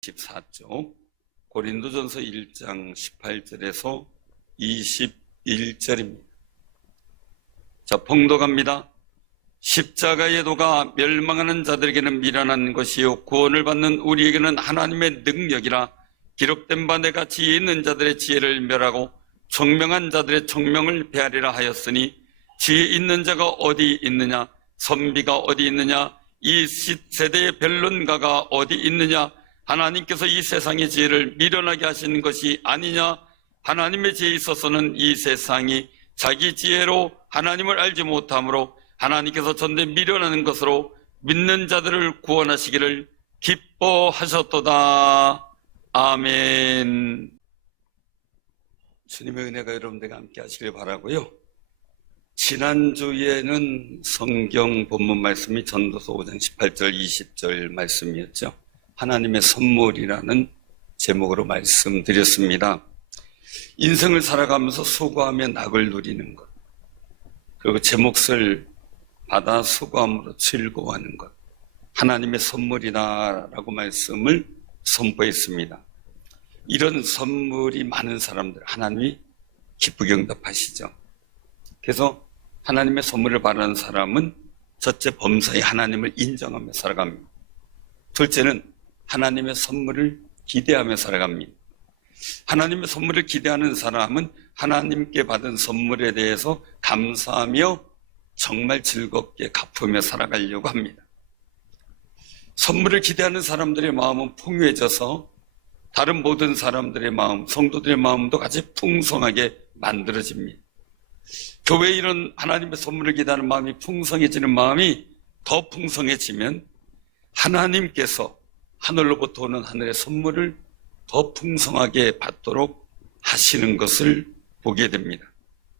14쪽 고린도전서 1장 18절에서 21절입니다. 자, 봉독합니다. 십자가의 도가 멸망하는 자들에게는 미련한 것이요 구원을 받는 우리에게는 하나님의 능력이라. 기록된 바 내가 지혜 있는 자들의 지혜를 멸하고 총명한 자들의 총명을 배하리라 하였으니 지혜 있는 자가 어디 있느냐, 선비가 어디 있느냐, 이 세대의 변론가가 어디 있느냐. 하나님께서 이 세상의 지혜를 미련하게 하시는 것이 아니냐. 하나님의 지혜에 있어서는 이 세상이 자기 지혜로 하나님을 알지 못하므로 하나님께서 전대 미련하는 것으로 믿는 자들을 구원하시기를 기뻐하셨도다. 아멘. 주님의 은혜가 여러분들과 함께 하시길 바라고요. 지난주에는 성경 본문 말씀이 전도서 5장 18절 20절 말씀이었죠. 하나님의 선물이라는 제목으로 말씀드렸습니다. 인생을 살아가면서 수고하며 낙을 누리는 것, 그리고 제 몫을 받아 수고함으로 즐거워하는 것, 하나님의 선물이다라고 말씀을 선포했습니다. 이런 선물이 많은 사람들 하나님이 기쁘게 응답하시죠. 그래서 하나님의 선물을 바라는 사람은 첫째, 범사에 하나님을 인정하며 살아갑니다. 둘째는 하나님의 선물을 기대하며 살아갑니다. 하나님의 선물을 기대하는 사람은 하나님께 받은 선물에 대해서 감사하며 정말 즐겁게 갚으며 살아가려고 합니다. 선물을 기대하는 사람들의 마음은 풍요해져서 다른 모든 사람들의 마음, 성도들의 마음도 같이 풍성하게 만들어집니다. 교회에 이런 하나님의 선물을 기대하는 마음이 풍성해지는 마음이 더 풍성해지면 하나님께서 하늘로부터 오는 하늘의 선물을 더 풍성하게 받도록 하시는 것을 보게 됩니다.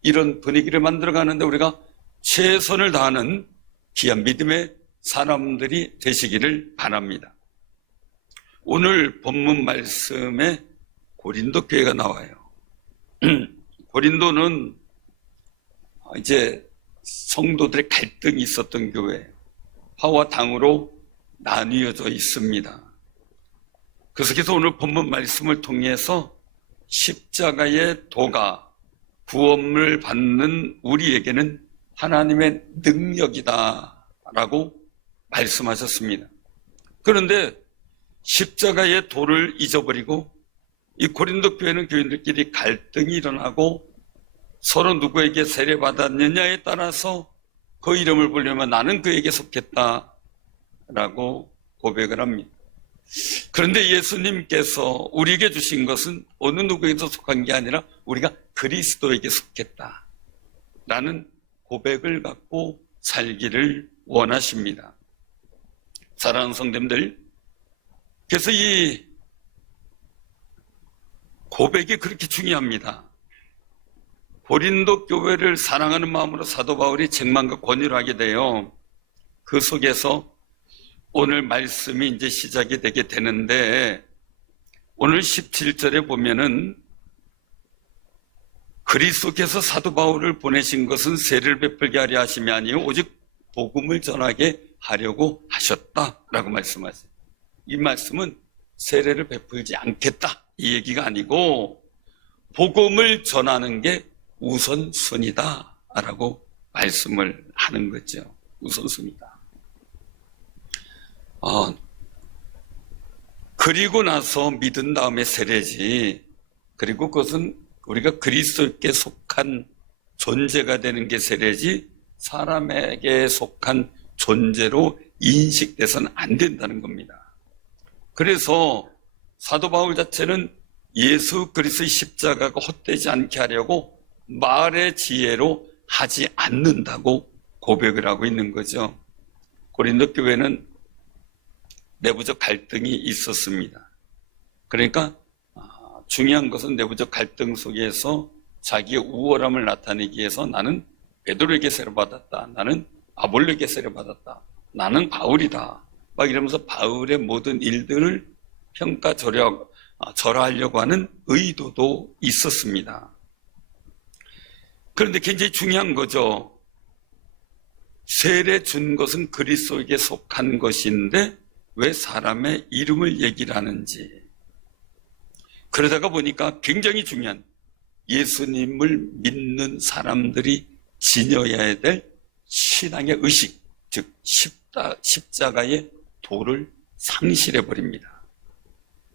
이런 분위기를 만들어가는데 우리가 최선을 다하는 귀한 믿음의 사람들이 되시기를 바랍니다. 오늘 본문 말씀에 고린도 교회가 나와요. 고린도는 이제 성도들의 갈등이 있었던 교회, 화와 당으로 나뉘어져 있습니다. 그래서 오늘 본문 말씀을 통해서 십자가의 도가 구원을 받는 우리에게는 하나님의 능력이다라고 말씀하셨습니다. 그런데 십자가의 도를 잊어버리고 이 고린도 교회는 교인들끼리 갈등이 일어나고 서로 누구에게 세례받았느냐에 따라서 그 이름을 부르면 나는 그에게 속했다라고 고백을 합니다. 그런데 예수님께서 우리에게 주신 것은 어느 누구에게도 속한 게 아니라 우리가 그리스도에게 속했다라는 고백을 갖고 살기를 원하십니다. 사랑하는 성도님들, 그래서 이 고백이 그렇게 중요합니다. 고린도 교회를 사랑하는 마음으로 사도 바울이 책망과 권유를 하게 돼요. 그 속에서 오늘 말씀이 이제 시작이 되게 되는데 오늘 17절에 보면은 그리스도께서 사도 바울을 보내신 것은 세례를 베풀게 하려 하심이 아니요 오직 복음을 전하게 하려고 하셨다라고 말씀하세요. 이 말씀은 세례를 베풀지 않겠다 이 얘기가 아니고 복음을 전하는 게 우선순위다라고 말씀을 하는 거죠. 우선순위다. 그리고 나서 믿은 다음에 세례지. 그리고 그것은 우리가 그리스도께 속한 존재가 되는 게 세례지 사람에게 속한 존재로 인식돼서는 안 된다는 겁니다. 그래서 사도 바울 자체는 예수 그리스도의 십자가가 헛되지 않게 하려고 말의 지혜로 하지 않는다고 고백을 하고 있는 거죠. 고린도 교회는 내부적 갈등이 있었습니다. 그러니까 중요한 것은 내부적 갈등 속에서 자기의 우월함을 나타내기 위해서 나는 베드로에게 세례받았다. 나는 아볼로에게 세례받았다. 나는 바울이다. 막 이러면서 바울의 모든 일들을 절하하려고 하는 의도도 있었습니다. 그런데 굉장히 중요한 거죠. 세례 준 것은 그리스도에게 속한 것인데 왜 사람의 이름을 얘기를 하는지. 그러다가 보니까 굉장히 중요한 예수님을 믿는 사람들이 지녀야 될 신앙의 의식, 즉 십자가의 도를 상실해버립니다.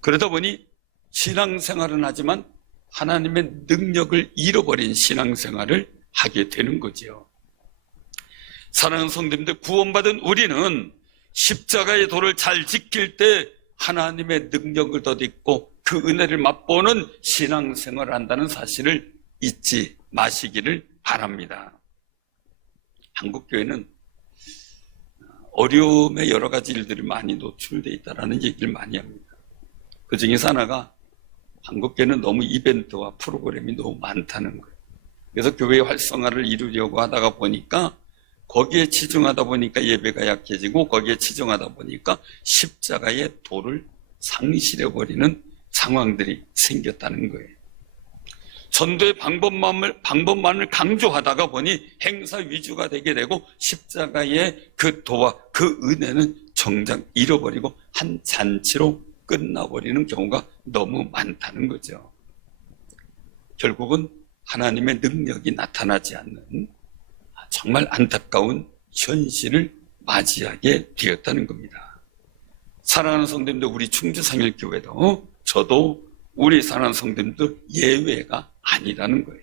그러다 보니 신앙생활은 하지만 하나님의 능력을 잃어버린 신앙생활을 하게 되는 거지요. 사랑하는 성도님들, 구원받은 우리는 십자가의 도를 잘 지킬 때 하나님의 능력을 덧입고 그 은혜를 맛보는 신앙생활을 한다는 사실을 잊지 마시기를 바랍니다. 한국교회는 어려움에 여러 가지 일들이 많이 노출되어 있다는 얘기를 많이 합니다. 그 중에서 하나가 한국교회는 너무 이벤트와 프로그램이 너무 많다는 거예요. 그래서 교회의 활성화를 이루려고 하다가 보니까 거기에 치중하다 보니까 예배가 약해지고 거기에 치중하다 보니까 십자가의 도를 상실해버리는 상황들이 생겼다는 거예요. 전도의 방법만을 강조하다가 보니 행사 위주가 되게 되고 십자가의 그 도와 그 은혜는 정작 잃어버리고 한 잔치로 끝나버리는 경우가 너무 많다는 거죠. 결국은 하나님의 능력이 나타나지 않는 정말 안타까운 현실을 맞이하게 되었다는 겁니다. 사랑하는 성도님들, 우리 충주상일교회도 저도 우리 사랑하는 성도님들 예외가 아니라는 거예요.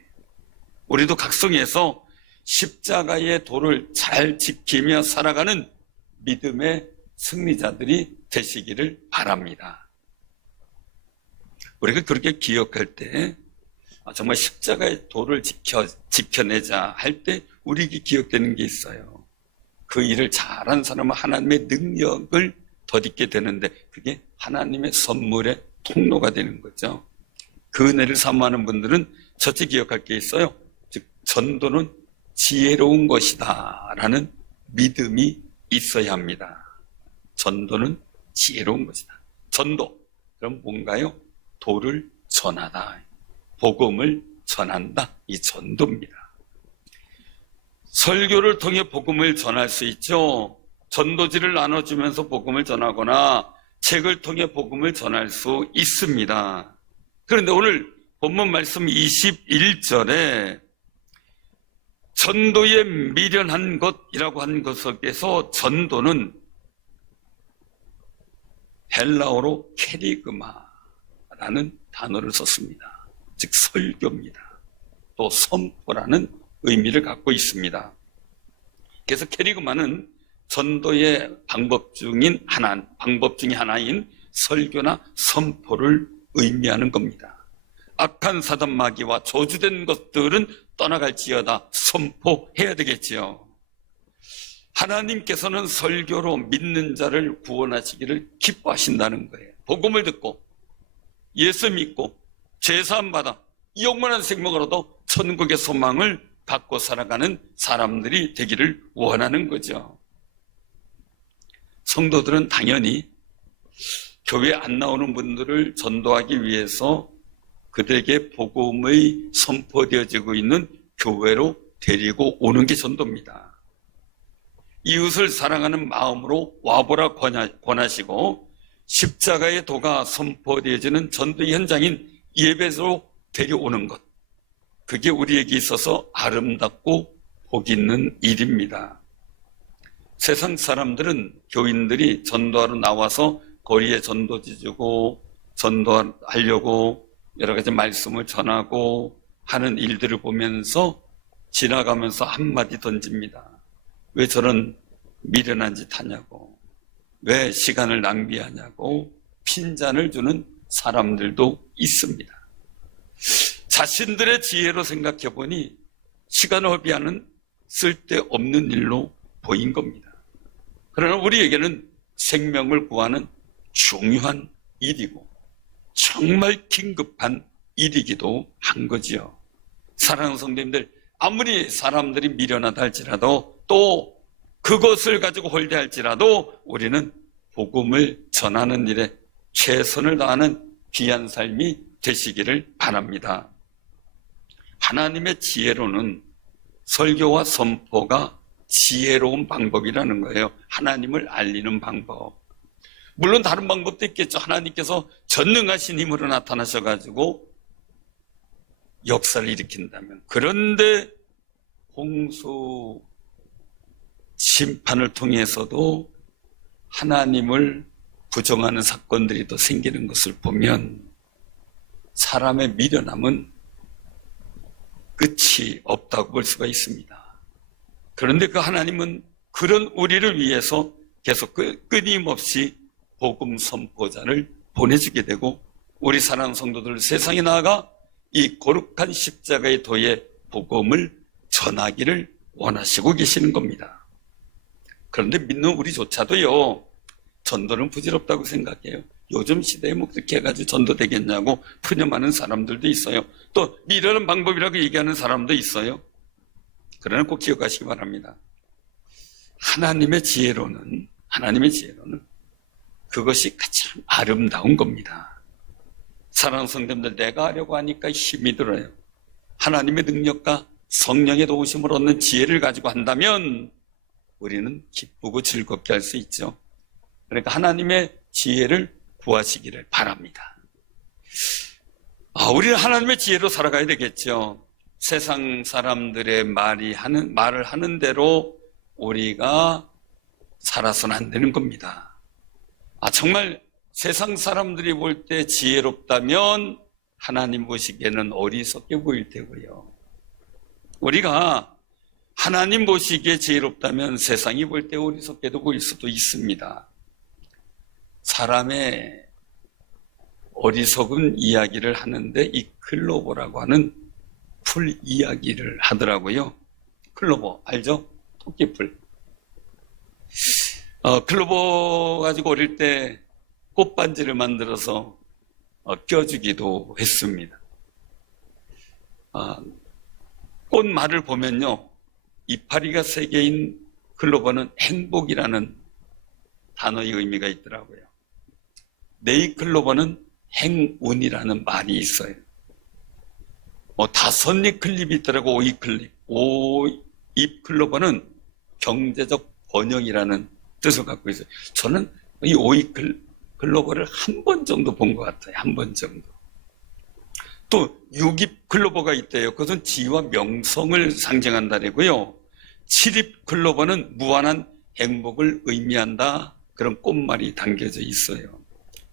우리도 각성해서 십자가의 도를 잘 지키며 살아가는 믿음의 승리자들이 되시기를 바랍니다. 우리가 그렇게 기억할 때 정말 십자가의 도를 지켜내자 할 때 우리에게 기억되는 게 있어요. 그 일을 잘한 사람은 하나님의 능력을 덧입게 되는데 그게 하나님의 선물의 통로가 되는 거죠. 그 은혜를 사모하는 분들은 첫째 기억할 게 있어요. 즉 전도는 지혜로운 것이다 라는 믿음이 있어야 합니다. 전도는 지혜로운 것이다. 전도, 그럼 뭔가요? 도를 전하다, 복음을 전한다, 이 전도입니다. 설교를 통해 복음을 전할 수 있죠. 전도지를 나눠주면서 복음을 전하거나 책을 통해 복음을 전할 수 있습니다. 그런데 오늘 본문 말씀 21절에 전도에 미련한 것이라고 한 것 속에서 전도는 헬라어로 캐리그마라는 단어를 썼습니다. 즉 설교입니다. 또 선포라는 의미를 갖고 있습니다. 그래서 캐리그마는 전도의 방법 중에 하나인 설교나 선포를 의미하는 겁니다. 악한 사단 마귀와 저주된 것들은 떠나갈지어다 선포해야 되겠지요. 하나님께서는 설교로 믿는 자를 구원하시기를 기뻐하신다는 거예요. 복음을 듣고 예수 믿고 죄사함 받아 영원한 생명을 얻어 천국의 소망을 갖고 살아가는 사람들이 되기를 원하는 거죠. 성도들은 당연히 교회에 안 나오는 분들을 전도하기 위해서 그들에게 복음의 선포되어지고 있는 교회로 데리고 오는 게 전도입니다. 이웃을 사랑하는 마음으로 와보라 권하시고 십자가의 도가 선포되어지는 전도 현장인 예배로 데려오는 것, 그게 우리에게 있어서 아름답고 복 있는 일입니다. 세상 사람들은 교인들이 전도하러 나와서 거리에 전도지 주고 전도하려고 여러 가지 말씀을 전하고 하는 일들을 보면서 지나가면서 한마디 던집니다. 왜 저런 미련한 짓 하냐고, 왜 시간을 낭비하냐고 핀잔을 주는 사람들도 있습니다. 자신들의 지혜로 생각해 보니 시간을 허비하는 쓸데없는 일로 보인 겁니다. 그러나 우리에게는 생명을 구하는 중요한 일이고 정말 긴급한 일이기도 한 거지요. 사랑하는 성도님들, 아무리 사람들이 미련하다 할지라도 또 그것을 가지고 홀대할지라도 우리는 복음을 전하는 일에 최선을 다하는 귀한 삶이 되시기를 바랍니다. 하나님의 지혜로는 설교와 선포가 지혜로운 방법이라는 거예요. 하나님을 알리는 방법. 물론 다른 방법도 있겠죠. 하나님께서 전능하신 힘으로 나타나셔가지고 역사를 일으킨다면. 그런데 홍수 심판을 통해서도 하나님을 부정하는 사건들이 더 생기는 것을 보면 사람의 미련함은 끝이 없다고 볼 수가 있습니다. 그런데 그 하나님은 그런 우리를 위해서 계속 끊임없이 복음 선포자를 보내주게 되고 우리 사랑하는 성도들 세상에 나아가 이 거룩한 십자가의 도의 복음을 전하기를 원하시고 계시는 겁니다. 그런데 믿는 우리조차도요, 전도는 부질없다고 생각해요. 요즘 시대에 뭐 그렇게 해가지고 전도 되겠냐고 푸념하는 사람들도 있어요. 또 미련한 방법이라고 얘기하는 사람도 있어요. 그러나 꼭 기억하시기 바랍니다. 하나님의 지혜로는 그것이 가장 아름다운 겁니다. 사랑하는 성도님들, 내가 하려고 하니까 힘이 들어요. 하나님의 능력과 성령의 도우심을 얻는 지혜를 가지고 한다면 우리는 기쁘고 즐겁게 할 수 있죠. 그러니까 하나님의 지혜를 구하시기를 바랍니다. 우리는 하나님의 지혜로 살아가야 되겠죠. 세상 사람들의 말을 하는 대로 우리가 살아서는 안 되는 겁니다. 정말 세상 사람들이 볼 때 지혜롭다면 하나님 보시기에는 어리석게 보일 테고요. 우리가 하나님 보시기에 지혜롭다면 세상이 볼 때 어리석게도 보일 수도 있습니다. 사람의 어리석은 이야기를 하는데 이 클로버라고 하는 풀 이야기를 하더라고요. 클로버 알죠? 토끼풀. 클로버 가지고 어릴 때 꽃반지를 만들어서 껴주기도 했습니다. 꽃말을 보면요, 이파리가 3개인 클로버는 행복이라는 단어의 의미가 있더라고요. 네잎클로버는 행운이라는 말이 있어요. 5잎 클립이 있더라고. 5잎 클립. 5잎 클로버는 경제적 번영이라는 뜻을 갖고 있어요. 저는 이 5잎 클로버를 한 번 정도 본 것 같아요. 한 번 정도. 또 6잎 클로버가 있대요. 그것은 지와 명성을 상징한다고요. 7잎 클로버는 무한한 행복을 의미한다. 그런 꽃말이 담겨져 있어요.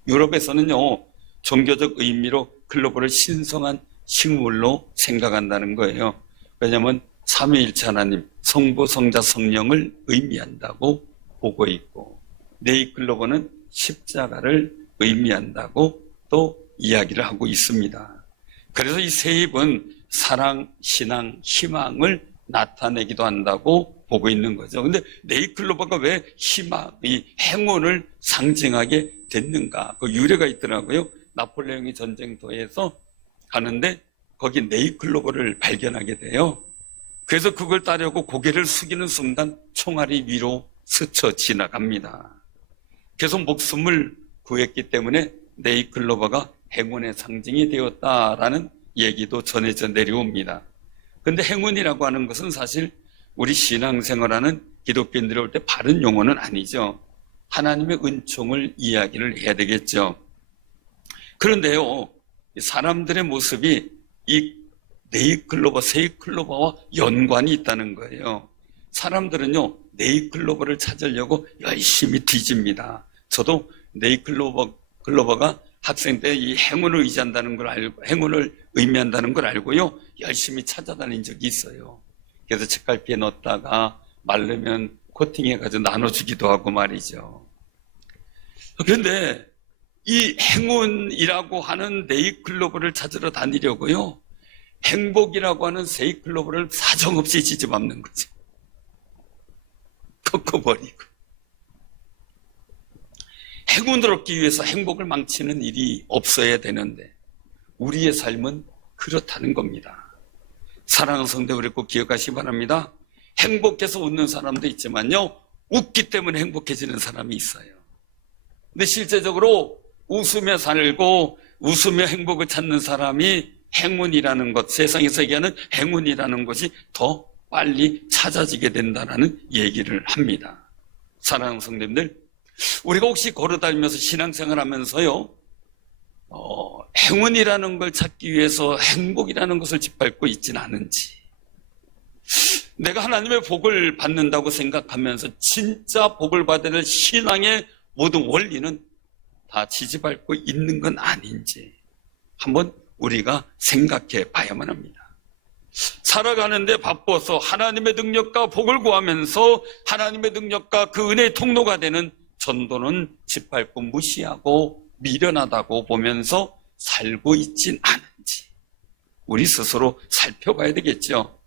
유럽에서는요, 종교적 의미로 클로버를 신성한 식물로 생각한다는 거예요. 왜냐하면 삼위일체 하나님, 성부, 성자, 성령을 의미한다고 보고 있고, 네잎 클로버는 십자가를 의미한다고 또 이야기를 하고 있습니다. 그래서 이 세 잎은 사랑, 신앙, 희망을 나타내기도 한다고 보고 있는 거죠. 근데 네잎 클로버가 왜 희망, 이 행운을 상징하게 됐는가? 그 유래가 있더라고요. 나폴레옹이 전쟁터에서 가는데 거기 네잎 클로버를 발견하게 돼요. 그래서 그걸 따려고 고개를 숙이는 순간 총알이 위로 스쳐 지나갑니다. 그래서 목숨을 구했기 때문에 네잎 클로버가 행운의 상징이 되었다라는 얘기도 전해져 내려옵니다. 근데 행운이라고 하는 것은 사실 우리 신앙생활하는 기독교인들이 올 때 바른 용어는 아니죠. 하나님의 은총을 이야기를 해야 되겠죠. 그런데요, 사람들의 모습이 이 네잎 클로버, 세잎 클로버와 연관이 있다는 거예요. 사람들은요, 네잎 클로버를 찾으려고 열심히 뒤집니다. 저도 네잎 클로버가 학생 때 이 행운을 의지한다는 걸 알고, 행운을 의미한다는 걸 알고요, 열심히 찾아다닌 적이 있어요. 그래서 책갈피에 넣었다가 마르면 코팅해가지고 나눠주기도 하고 말이죠. 그런데 이 행운이라고 하는 네잎 클로버를 찾으러 다니려고요, 행복이라고 하는 세잎 클로버를 사정없이 지집밟는 거죠. 꺾어버리고. 행운을 얻기 위해서 행복을 망치는 일이 없어야 되는데 우리의 삶은 그렇다는 겁니다. 사랑하는 성도, 우리 꼭 기억하시기 바랍니다. 행복해서 웃는 사람도 있지만요, 웃기 때문에 행복해지는 사람이 있어요. 근데 실제적으로 웃으며 살고 웃으며 행복을 찾는 사람이 행운이라는 것, 세상에서 얘기하는 행운이라는 것이 더 빨리 찾아지게 된다는 얘기를 합니다. 사랑하는 성도님들, 우리가 혹시 걸어다니면서 신앙생활 하면서요, 행운이라는 걸 찾기 위해서 행복이라는 것을 짓밟고 있지는 않은지, 내가 하나님의 복을 받는다고 생각하면서 진짜 복을 받을 신앙의 모든 원리는 다 지지밟고 있는 건 아닌지 한번 우리가 생각해 봐야만 합니다. 살아가는데 바빠서 하나님의 능력과 복을 구하면서 하나님의 능력과 그 은혜의 통로가 되는 전도는 짓밟고 무시하고 미련하다고 보면서 살고 있진 않은지 우리 스스로 살펴봐야 되겠죠.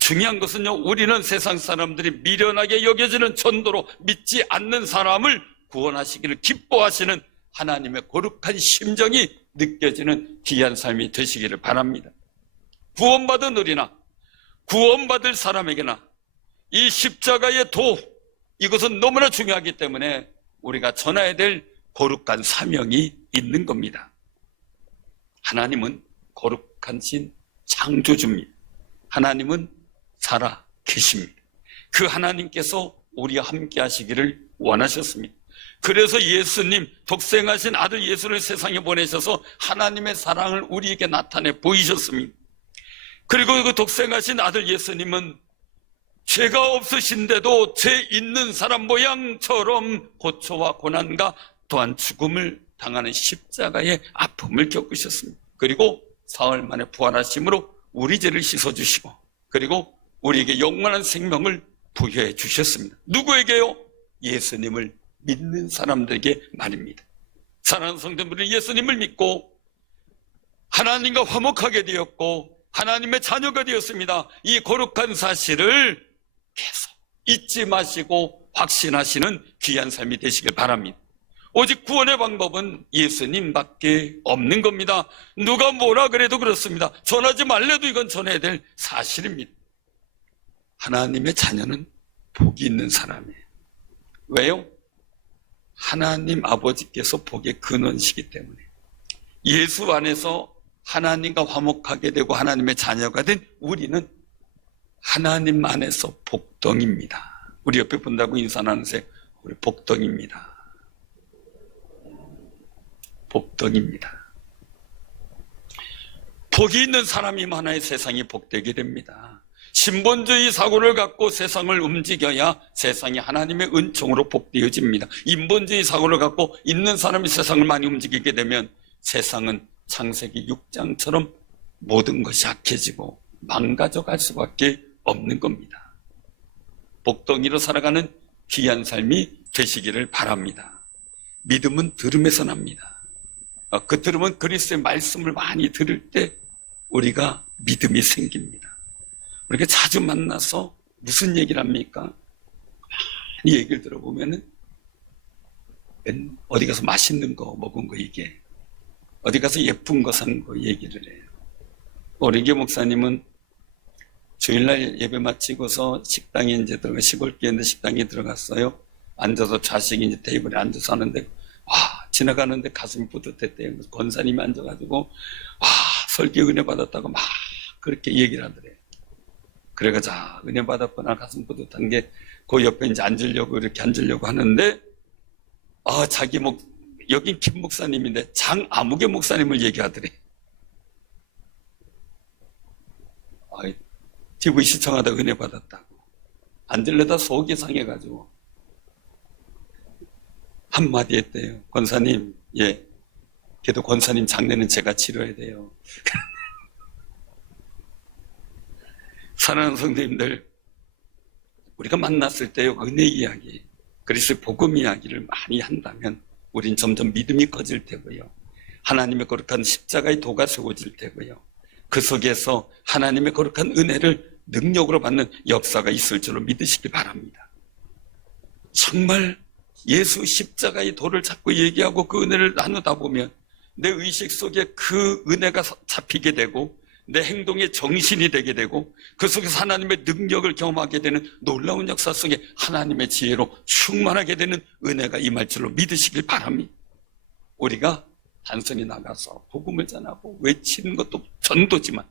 중요한 것은요, 우리는 세상 사람들이 미련하게 여겨지는 전도로 믿지 않는 사람을 구원하시기를 기뻐하시는 하나님의 거룩한 심정이 느껴지는 귀한 삶이 되시기를 바랍니다. 구원받은 우리나 구원받을 사람에게나 이 십자가의 도, 이것은 너무나 중요하기 때문에 우리가 전해야 될 거룩한 사명이 있는 겁니다. 하나님은 거룩하신 창조주입니다. 하나님은 살아 계십니다. 그 하나님께서 우리와 함께 하시기를 원하셨습니다. 그래서 예수님, 독생하신 아들 예수를 세상에 보내셔서 하나님의 사랑을 우리에게 나타내 보이셨습니다. 그리고 그 독생하신 아들 예수님은 죄가 없으신데도 죄 있는 사람 모양처럼 고초와 고난과 또한 죽음을 당하는 십자가의 아픔을 겪으셨습니다. 그리고 사흘 만에 부활하심으로 우리 죄를 씻어주시고 그리고 우리에게 영원한 생명을 부여해 주셨습니다. 누구에게요? 예수님을 믿는 사람들에게 말입니다. 사랑하는 성도님들은 예수님을 믿고 하나님과 화목하게 되었고 하나님의 자녀가 되었습니다. 이 거룩한 사실을 계속 잊지 마시고 확신하시는 귀한 삶이 되시길 바랍니다. 오직 구원의 방법은 예수님밖에 없는 겁니다. 누가 뭐라 그래도 그렇습니다. 전하지 말래도 이건 전해야 될 사실입니다. 하나님의 자녀는 복이 있는 사람이에요. 왜요? 하나님 아버지께서 복의 근원이시기 때문에 예수 안에서 하나님과 화목하게 되고 하나님의 자녀가 된 우리는 하나님 안에서 복덩입니다. 우리 옆에 본다고 인사 나누세요. 우리 복덩입니다. 복덩입니다. 복이 있는 사람이 많아야 세상이 복되게 됩니다. 신본주의 사고를 갖고 세상을 움직여야 세상이 하나님의 은총으로 복되어집니다. 인본주의 사고를 갖고 있는 사람이 세상을 많이 움직이게 되면 세상은 창세기 6장처럼 모든 것이 악해지고 망가져갈 수밖에 없는 겁니다. 복덩이로 살아가는 귀한 삶이 되시기를 바랍니다. 믿음은 들음에서 납니다. 그 들음은 그리스도의 말씀을 많이 들을 때 우리가 믿음이 생깁니다. 우리가 자주 만나서 무슨 얘기를 합니까? 많이 얘기를 들어보면은 어디 가서 맛있는 거 먹은 거 얘기해요. 어디 가서 예쁜 거 산 거 얘기를 해요. 오리교 목사님은 주일날 예배 마치고서 식당에 이제 들어가 시골교회 있는 식당에 들어갔어요. 앉아서 좌식이 이제 테이블에 앉아서 하는데 지나가는데 가슴이 뿌듯했대요. 권사님이 앉아가지고 설교 은혜 받았다고 막 그렇게 얘기를 하더래요. 그래가지고 은혜 받았구나 가슴 뿌듯한 게 그 옆에 이제 앉으려고 이렇게 앉으려고 하는데 여긴 김 목사님인데 장아무개 목사님을 얘기하더래. TV 시청하다 은혜 받았다고. 앉으려다 속이 상해가지고 한마디 했대요. 권사님, 그래도 권사님 장례는 제가 치러야 돼요. 사랑하는 성도님들, 우리가 만났을 때요, 은혜 이야기, 그리스도의 복음 이야기를 많이 한다면 우린 점점 믿음이 커질 테고요. 하나님의 거룩한 십자가의 도가 세워질 테고요. 그 속에서 하나님의 거룩한 은혜를 능력으로 받는 역사가 있을 줄로 믿으시기 바랍니다. 정말 예수 십자가의 도를 자꾸 얘기하고 그 은혜를 나누다 보면 내 의식 속에 그 은혜가 잡히게 되고 내 행동의 정신이 되게 되고 그 속에서 하나님의 능력을 경험하게 되는 놀라운 역사 속에 하나님의 지혜로 충만하게 되는 은혜가 임할 줄로 믿으시길 바랍니다. 우리가 단순히 나가서 복음을 전하고 외치는 것도 전도지만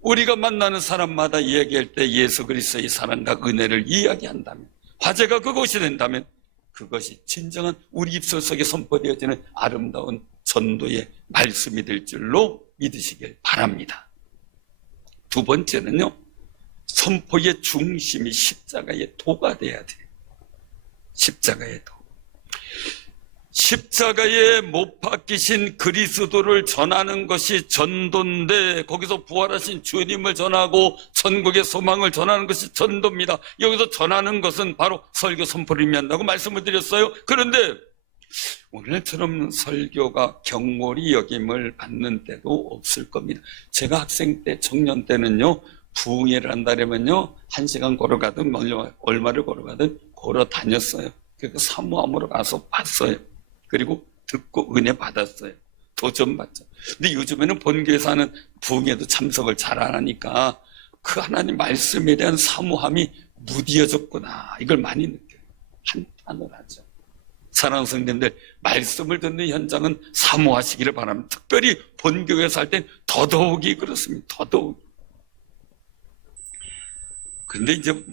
우리가 만나는 사람마다 이야기할 때 예수 그리스도의 사랑과 은혜를 이야기한다면 화제가 그것이 된다면 그것이 진정한 우리 입술 속에 선포되어지는 아름다운 전도의 말씀이 될 줄로 믿으시길 바랍니다. 두 번째는요, 선포의 중심이 십자가의 도가 돼야 돼요. 십자가의 도. 십자가에 못 박히신 그리스도를 전하는 것이 전도인데, 거기서 부활하신 주님을 전하고 천국의 소망을 전하는 것이 전도입니다. 여기서 전하는 것은 바로 설교 선포를 의미한다고 말씀을 드렸어요. 그런데 오늘처럼 설교가 경몰이 여김을 받는 때도 없을 겁니다. 제가 학생 때, 청년 때는요, 부흥회를 한다면요, 1시간 걸어가든 얼마를 걸어가든 걸어 다녔어요. 그래서 사모함으로 가서 봤어요. 그리고 듣고 은혜 받았어요. 도전 받죠. 근데 요즘에는 본교에서 하는 부흥회도 참석을 잘 안 하니까 그 하나님 말씀에 대한 사모함이 무디어졌구나, 이걸 많이 느껴요. 한탄을 하죠. 사랑하는 성도님들, 말씀을 듣는 현장은 사모하시기를 바랍니다. 특별히 본교회에서 할 땐 더더욱이 그렇습니다. 더더욱. 근데 이제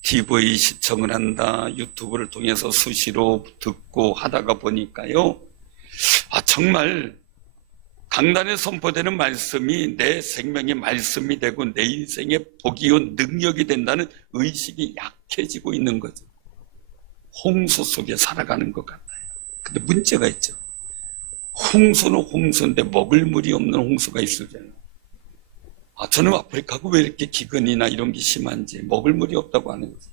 TV 시청을 한다, 유튜브를 통해서 수시로 듣고 하다가 보니까요, 정말 강단에 선포되는 말씀이 내 생명의 말씀이 되고 내 인생의 복이요 능력이 된다는 의식이 약해지고 있는 거죠. 홍수 속에 살아가는 것 같아요. 근데 문제가 있죠. 홍수는 홍수인데 먹을 물이 없는 홍수가 있어요. 저는 아프리카가 왜 이렇게 기근이나 이런 게 심한지, 먹을 물이 없다고 하는지.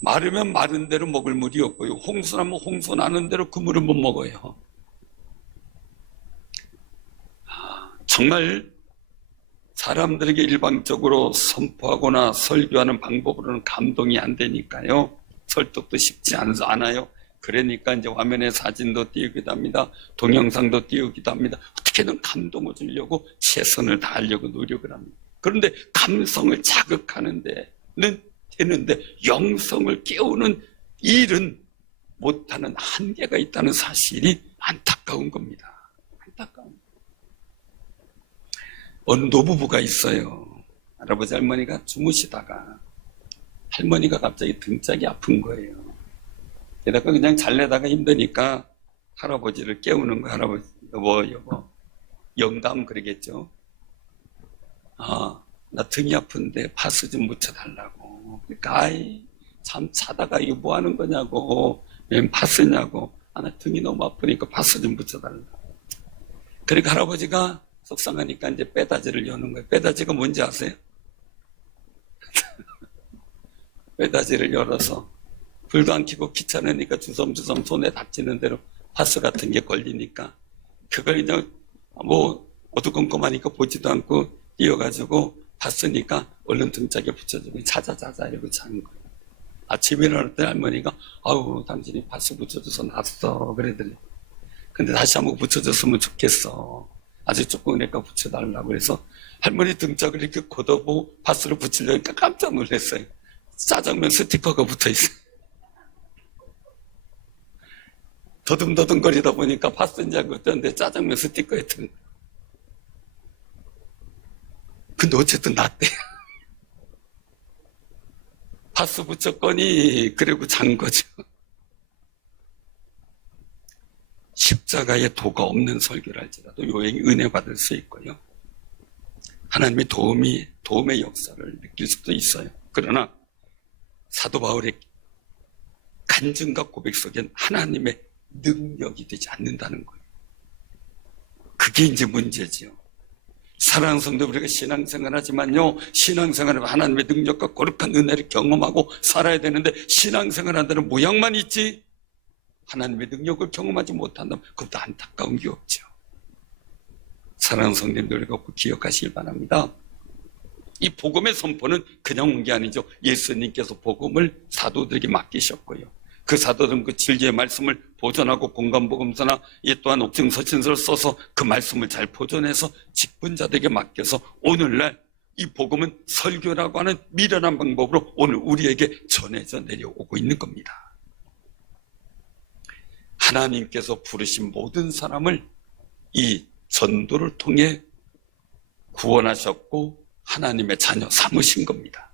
마르면 마른 대로 먹을 물이 없고요, 홍수나면 홍수 나는 대로 그 물을 못 먹어요. 정말 사람들에게 일방적으로 선포하거나 설교하는 방법으로는 감동이 안 되니까요, 설득도 쉽지 않아요. 그러니까 이제 화면에 사진도 띄우기도 합니다. 동영상도 띄우기도 합니다. 어떻게든 감동을 주려고 최선을 다하려고 노력을 합니다. 그런데 감성을 자극하는 데는 되는데 영성을 깨우는 일은 못하는 한계가 있다는 사실이 안타까운 겁니다. 안타까운. 어느 노부부가 있어요. 할아버지 할머니가 주무시다가 할머니가 갑자기 등짝이 아픈 거예요. 게다가 그냥 잘래다가 힘드니까 할아버지를 깨우는 거. 할아버지, 여보, 영감 그러겠죠. 나 등이 아픈데 파스 좀 묻혀달라고. 그러니까 참 자다가 이거 뭐 하는 거냐고, 웬 파스냐고. 나 등이 너무 아프니까 파스 좀 묻혀달라고. 그러니까 할아버지가 속상하니까 이제 빼다지를 여는 거예요. 빼다지가 뭔지 아세요? 빼다지를 열어서 불도 안 켜고 귀찮으니까 주섬주섬 손에 닥치는 대로 파스 같은 게 걸리니까 그걸 그냥 어두컴컴하니까 보지도 않고 띄워가지고 봤으니까 얼른 등짝에 붙여주고 자자자자 이러고 자는 거예요. 아침에 일어날 때 할머니가 당신이 파스 붙여줘서 낫어 그러더니, 근데 다시 한번 붙여줬으면 좋겠어, 아직 조금 그러니까 붙여달라고. 그래서 할머니 등짝을 이렇게 걷어보고 파스를 붙이려니까 깜짝 놀랐어요. 짜장면 스티커가 붙어있어요. 더듬더듬거리다 보니까 파스인지 알고 있던데 짜장면 스티커였던 거예요. 근데 어쨌든 낫대. 파스 붙였거니 그리고 잔 거죠. 십자가에 도가 없는 설교를 할지라도 요행이 은혜 받을 수 있고요, 하나님의 도움의 역사를 느낄 수도 있어요. 그러나 사도 바울의 간증과 고백 속엔 하나님의 능력이 되지 않는다는 거예요. 그게 이제 문제지요. 사랑하는 성도, 우리가 신앙생활 하지만요, 신앙생활은 하나님의 능력과 거룩한 은혜를 경험하고 살아야 되는데, 신앙생활 한다는 모양만 있지 하나님의 능력을 경험하지 못한다면 그것도 안타까운 게 없죠. 사랑하는 성도님들, 우리가 꼭 기억하시길 바랍니다. 이 복음의 선포는 그냥 온 게 아니죠. 예수님께서 복음을 사도들에게 맡기셨고요, 그 사도들은 그 진리의 말씀을 보존하고 공감복음서나 또한 옥증서신서를 써서 그 말씀을 잘 보존해서 직분자들에게 맡겨서 오늘날 이 복음은 설교라고 하는 미련한 방법으로 오늘 우리에게 전해져 내려오고 있는 겁니다. 하나님께서 부르신 모든 사람을 이 전도를 통해 구원하셨고 하나님의 자녀 삼으신 겁니다.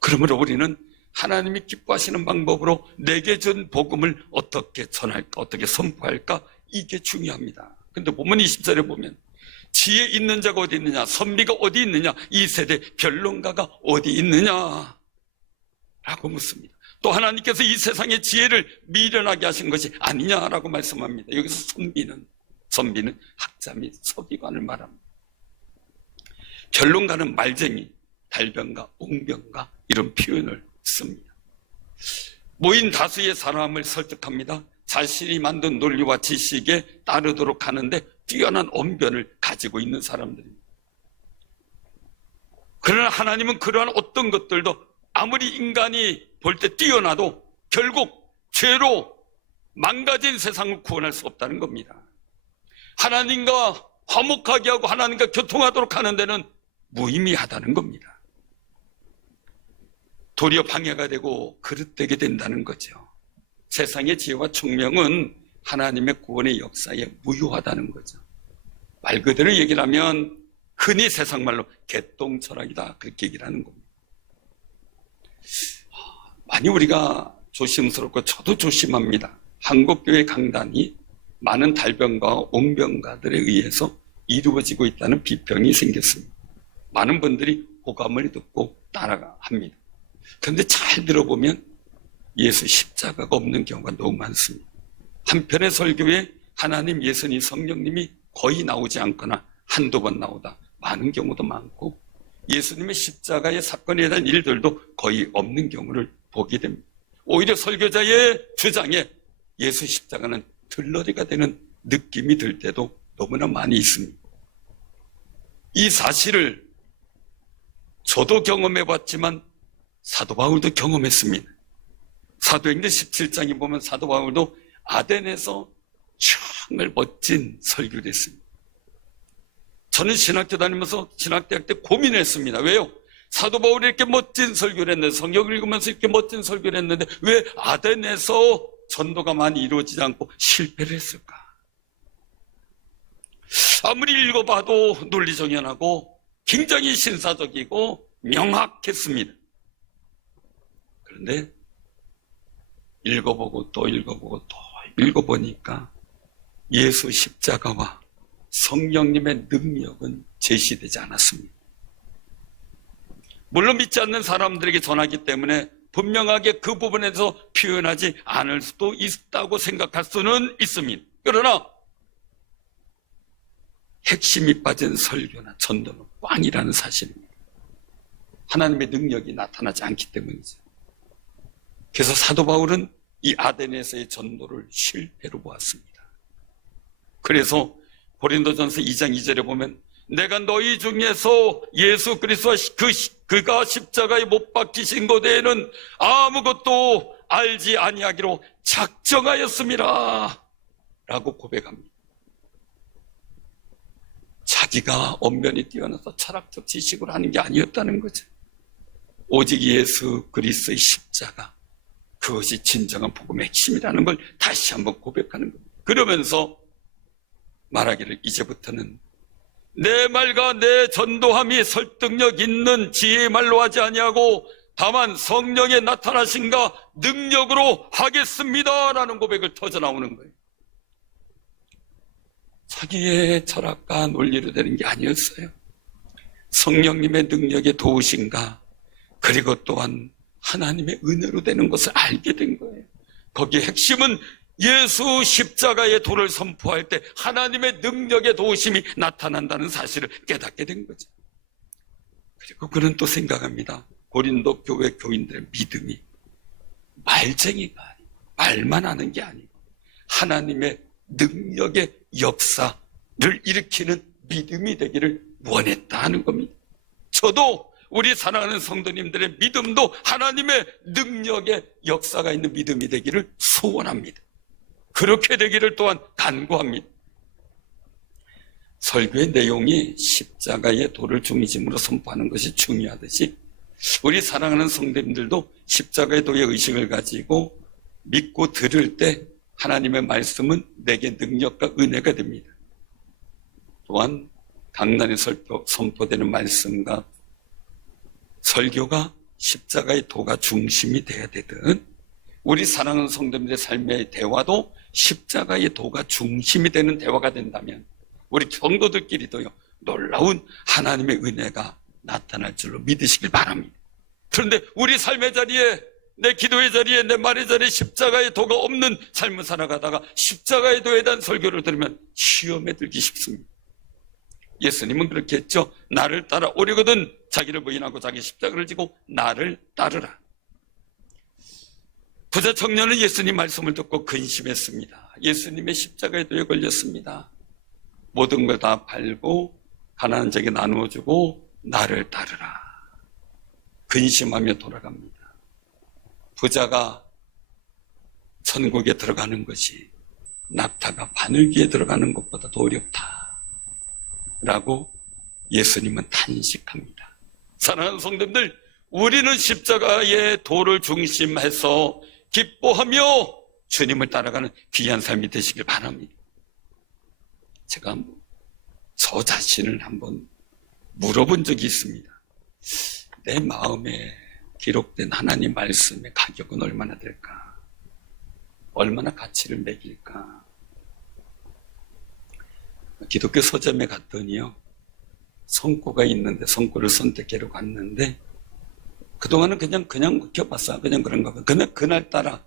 그러므로 우리는 하나님이 기뻐하시는 방법으로 내게 준 복음을 어떻게 전할까, 어떻게 선포할까, 이게 중요합니다. 근데 보면 20절에 보면 지혜 있는 자가 어디 있느냐, 선비가 어디 있느냐, 이 세대 변론가가 어디 있느냐 라고 묻습니다. 또 하나님께서 이 세상의 지혜를 미련하게 하신 것이 아니냐라고 말씀합니다. 여기서 선비는 학자 및 서기관을 말합니다. 변론가는 말쟁이, 달변가, 옹변가 이런 표현을 씁니다. 모인 다수의 사람을 설득합니다. 자신이 만든 논리와 지식에 따르도록 하는데 뛰어난 언변을 가지고 있는 사람들입니다. 그러나 하나님은 그러한 어떤 것들도 아무리 인간이 볼 때 뛰어나도 결국 죄로 망가진 세상을 구원할 수 없다는 겁니다. 하나님과 화목하게 하고 하나님과 교통하도록 하는 데는 무의미하다는 겁니다. 도리어 방해가 되고 그릇되게 된다는 거죠. 세상의 지혜와 총명은 하나님의 구원의 역사에 무효하다는 거죠. 말 그대로 얘기를 하면 흔히 세상 말로 개똥철학이다, 그렇게 얘기를 하는 겁니다. 많이 우리가 조심스럽고 저도 조심합니다. 한국교회 강단이 많은 달변가와 옹변가들에 의해서 이루어지고 있다는 비평이 생겼습니다. 많은 분들이 호감을 듣고 따라합니다. 그런데 잘 들어보면 예수 십자가가 없는 경우가 너무 많습니다. 한편의 설교에 하나님, 예수님, 성령님이 거의 나오지 않거나 한두 번 나오다 많은 경우도 많고, 예수님의 십자가의 사건에 대한 일들도 거의 없는 경우를 보게 됩니다. 오히려 설교자의 주장에 예수 십자가는 들러리가 되는 느낌이 들 때도 너무나 많이 있습니다. 이 사실을 저도 경험해봤지만 사도 바울도 경험했습니다. 사도행전 17장에 보면 사도 바울도 아덴에서 정말 멋진 설교를 했습니다. 저는 신학교 다니면서 신학대학 때 고민했습니다. 왜요? 사도 바울이 이렇게 멋진 설교를 했는데, 성경을 읽으면서 이렇게 멋진 설교를 했는데 왜 아덴에서 전도가 많이 이루어지지 않고 실패를 했을까? 아무리 읽어봐도 논리정연하고 굉장히 신사적이고 명확했습니다. 그런데 읽어보고 또 읽어보고 또 읽어보니까 예수 십자가와 성령님의 능력은 제시되지 않았습니다. 물론 믿지 않는 사람들에게 전하기 때문에 분명하게 그 부분에서 표현하지 않을 수도 있다고 생각할 수는 있습니다. 그러나 핵심이 빠진 설교나 전도는 꽝이라는 사실입니다. 하나님의 능력이 나타나지 않기 때문이죠. 그래서 사도 바울은 이 아덴에서의 전도를 실패로 보았습니다. 그래서 고린도전서 2장 2절에 보면 내가 너희 중에서 예수 그리스도와 그가 십자가에 못 박히신 것 외에는 아무것도 알지 아니하기로 작정하였습니다 라고 고백합니다. 자기가 언변이 뛰어나서 철학적 지식으로 하는 게 아니었다는 거죠. 오직 예수 그리스도의 십자가, 그것이 진정한 복음의 핵심이라는 걸 다시 한번 고백하는 겁니다. 그러면서 말하기를 이제부터는 내 말과 내 전도함이 설득력 있는 지혜의 말로 하지 아니하고 다만 성령의 나타나신가 능력으로 하겠습니다라는 고백을 터져나오는 거예요. 자기의 철학과 논리로 되는 게 아니었어요. 성령님의 능력의 도우신가, 그리고 또한 하나님의 은혜로 되는 것을 알게 된 거예요. 거기에 핵심은 예수 십자가의 도를 선포할 때 하나님의 능력의 도우심이 나타난다는 사실을 깨닫게 된 거죠. 그리고 그는 또 생각합니다. 고린도 교회 교인들의 믿음이 말쟁이가 아니고 말만 하는 게 아니고 하나님의 능력의 역사를 일으키는 믿음이 되기를 원했다 하는 겁니다. 저도 우리 사랑하는 성도님들의 믿음도 하나님의 능력의 역사가 있는 믿음이 되기를 소원합니다. 그렇게 되기를 또한 간구합니다. 설교의 내용이 십자가의 도를 중심으로 선포하는 것이 중요하듯이 우리 사랑하는 성도님들도 십자가의 도의 의식을 가지고 믿고 들을 때 하나님의 말씀은 내게 능력과 은혜가 됩니다. 또한 강단에 선포되는 말씀과 설교가 십자가의 도가 중심이 돼야 되듯 우리 사랑하는 성도님들의 삶의 대화도 십자가의 도가 중심이 되는 대화가 된다면 우리 성도들끼리도요 놀라운 하나님의 은혜가 나타날 줄로 믿으시길 바랍니다. 그런데 우리 삶의 자리에, 내 기도의 자리에, 내 말의 자리에 십자가의 도가 없는 삶을 살아가다가 십자가의 도에 대한 설교를 들으면 시험에 들기 쉽습니다. 예수님은 그렇게 했죠. 나를 따라오려거든 자기를 부인하고 자기 십자가를 지고 나를 따르라. 부자 청년은 예수님 말씀을 듣고 근심했습니다. 예수님의 십자가에 도에 걸렸습니다. 모든 걸 다 팔고 가난한 자에게 나누어주고 나를 따르라. 근심하며 돌아갑니다. 부자가 천국에 들어가는 것이 낙타가 바늘귀에 들어가는 것보다 더 어렵다 라고 예수님은 탄식합니다. 사랑하는 성도님들, 우리는 십자가의 도를 중심해서 기뻐하며 주님을 따라가는 귀한 삶이 되시길 바랍니다. 제가 저 자신을 한번 물어본 적이 있습니다. 내 마음에 기록된 하나님 말씀의 가격은 얼마나 될까? 얼마나 가치를 매길까? 기독교 서점에 갔더니요, 성고가 있는데 성고를 선택하러 갔는데 그동안은 그냥 묵혀봤어요. 그냥 그런가 봐요. 그날따라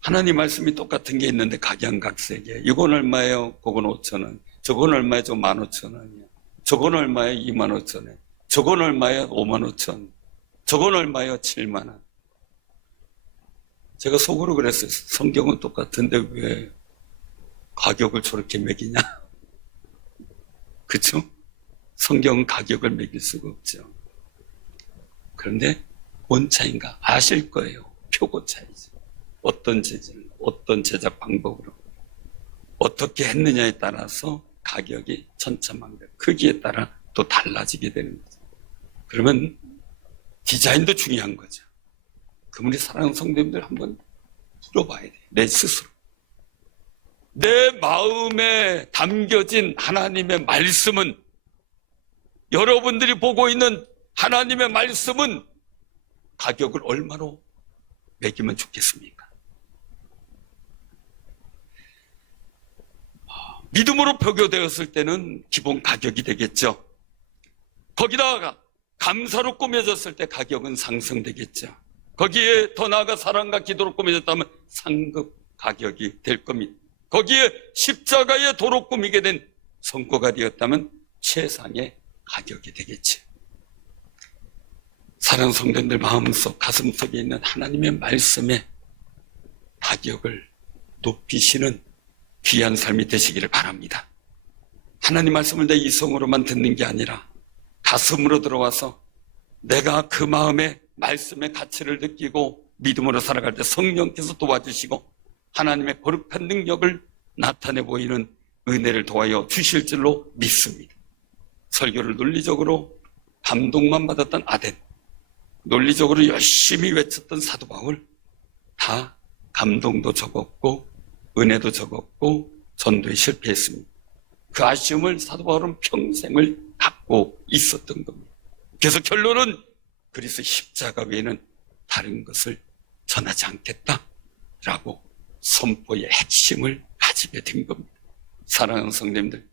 하나님 말씀이 똑같은 게 있는데 각양각색이에요. 이건 얼마예요? 그건 5,000원. 저건 얼마예요? 저 15,000원이요. 저건 얼마예요? 25,000원. 저건 얼마예요? 55,000원. 저건 얼마예요? 70,000원. 제가 속으로 그랬어요. 성경은 똑같은데 왜 가격을 저렇게 매기냐? 그쵸? 성경은 가격을 매길 수가 없죠. 그런데 뭔 차이인가 아실 거예요. 표고 차이죠. 어떤 재질, 어떤 제작 방법으로 어떻게 했느냐에 따라서 가격이 천차만별, 크기에 따라 또 달라지게 되는 거죠. 그러면 디자인도 중요한 거죠. 그럼 우리 사랑하는 성도님들 한번 물어봐야 돼요. 내 스스로. 내 마음에 담겨진 하나님의 말씀은, 여러분들이 보고 있는 하나님의 말씀은 가격을 얼마로 매기면 좋겠습니까? 믿음으로 표교되었을 때는 기본 가격이 되겠죠. 거기다가 감사로 꾸며졌을 때 가격은 상승되겠죠. 거기에 더 나아가 사랑과 기도로 꾸며졌다면 상급 가격이 될 겁니다. 거기에 십자가의 도로 꾸미게 된 성과가 되었다면 최상의 가격이 되겠지. 사랑하는 성도님들 마음속, 가슴속에 있는 하나님의 말씀에 가격을 높이시는 귀한 삶이 되시기를 바랍니다. 하나님 말씀을 내 이성으로만 듣는 게 아니라 가슴으로 들어와서 내가 그 마음에 말씀의 가치를 느끼고 믿음으로 살아갈 때 성령께서 도와주시고 하나님의 거룩한 능력을 나타내 보이는 은혜를 도와여 주실 줄로 믿습니다. 설교를 논리적으로 감동만 받았던 아덴, 논리적으로 열심히 외쳤던 사도 바울, 다 감동도 적었고 은혜도 적었고 전도에 실패했습니다. 그 아쉬움을 사도 바울은 평생을 갖고 있었던 겁니다. 그래서 결론은 그리스도 십자가 외에는 다른 것을 전하지 않겠다라고 선포의 핵심을 가지게 된 겁니다. 사랑하는 성도님들,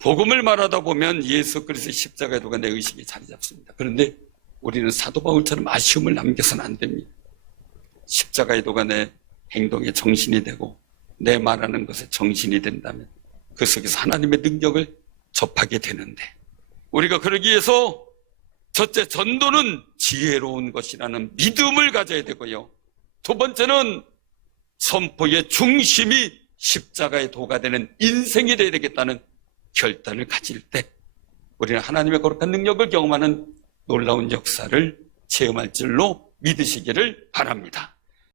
복음을 말하다 보면 예수 그리스도의 십자가의 도가 내 의식에 자리 잡습니다. 그런데 우리는 사도 바울처럼 아쉬움을 남겨서는 안 됩니다. 십자가의 도가 내 행동의 정신이 되고 내 말하는 것에 정신이 된다면 그 속에서 하나님의 능력을 접하게 되는데, 우리가 그러기 위해서 첫째, 전도는 지혜로운 것이라는 믿음을 가져야 되고요. 두 번째는 선포의 중심이 십자가의 도가 되는 인생이 되어야 되겠다는 결단을 가질 때 우리는 하나님의 거룩한 능력을 경험하는 놀라운 역사를 체험할 줄로 믿으시기를 바랍니다.